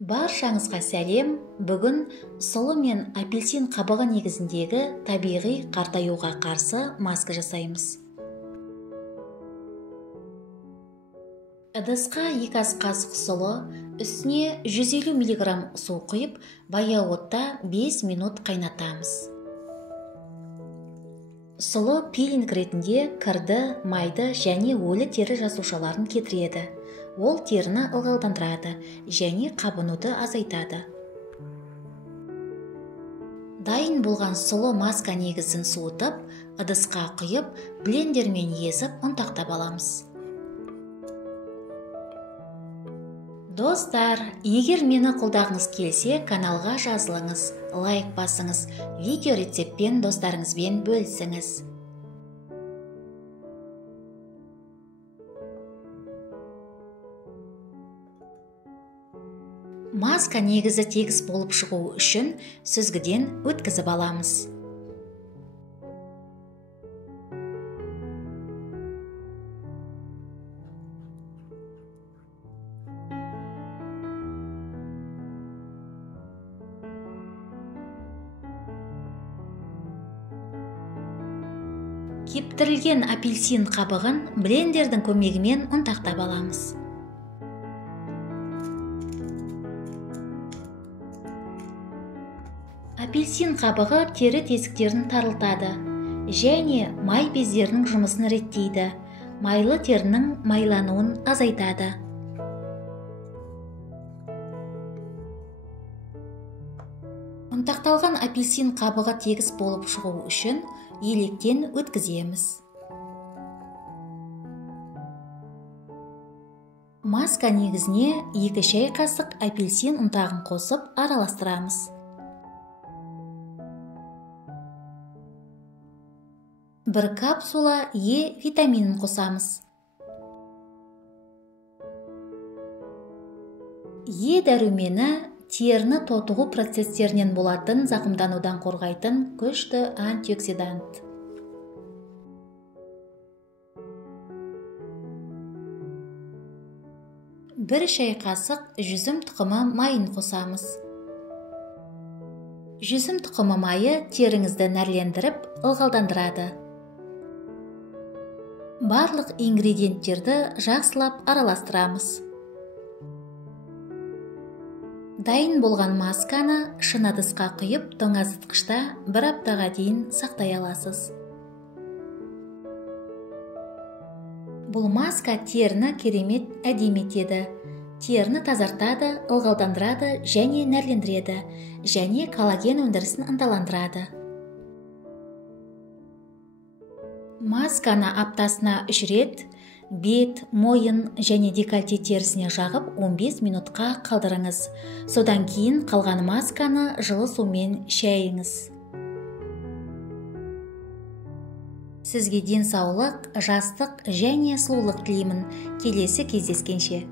Баршаңызға сәлем. Бүгін сұлы мен апельсин қабығы негізіндегі табиғи қартаюға қарсы маска жасаймыз. Ыдысқа 2 ас қасық сұлы, үстіне 150 мг су құйып, баяу отта 5 минут қайнатамыз. Сұлы пилинг ретінде кірді, майды және өлі тері жасушаларын кетіреді. Ол теріні ылғалдандырады және қабынуды азайтады. Дайын болған сұлы маска негізін суытып, ыдысқа құйып, блендермен езіп ұнтақтап аламыз. Достар, егер мені қолдағыңыз келсе, каналға жазылыңыз, лайк басыңыз, видео рецептпен достарыңызбен бөлісіңіз. Маска негізі тегіс болып шығу үшін сүзгіден өткізіп аламыз. Кептірілген апельсин қабығын блендердің көмегімен ұнтақтап аламыз. Апельсин қабығы тері тесіктерін тарылтады және май бездерінің жұмысын реттейді, майлы терінің майлануын азайтады. Ұнтақталған апельсин қабығы тегіс болып шығу үшін електен өткіземіз. Маска негізіне 2 шай қасық апельсин ұнтағын қосып араластырамыз. 1 капсула Е витаминін қосамыз. Е дәрумені теріні тотығу процестерінен болатын зақымданудан қорғайтын күшті антиоксидант. Бір шай қасық жүзім тұқымы майын қосамыз. Жүзім тұқымы майы теріңізді нәрлендіріп, ылғалдандырады. Барлық ингредиенттерді жақсылап араластырамыз. Дайын болған масканы шыны ыдысқа құйып, тоңазытқышта 1 аптаға дейін сақтай аласыз. Бұл маска теріні керемет әдемі етеді. Теріні тазартады, ылғалдандырады және нәрлендіреді, және коллаген өндірісін ынталандырады. Масканы аптасына 3 рет бет, мойын және декольте терісіне жағып 15 минутқа қалдырыңыз. Содан кейін қалған масканы жылы сумен шайыңыз. Сізге денсаулық, жастық және сұлулық тілеймін. Келесі кездескенше.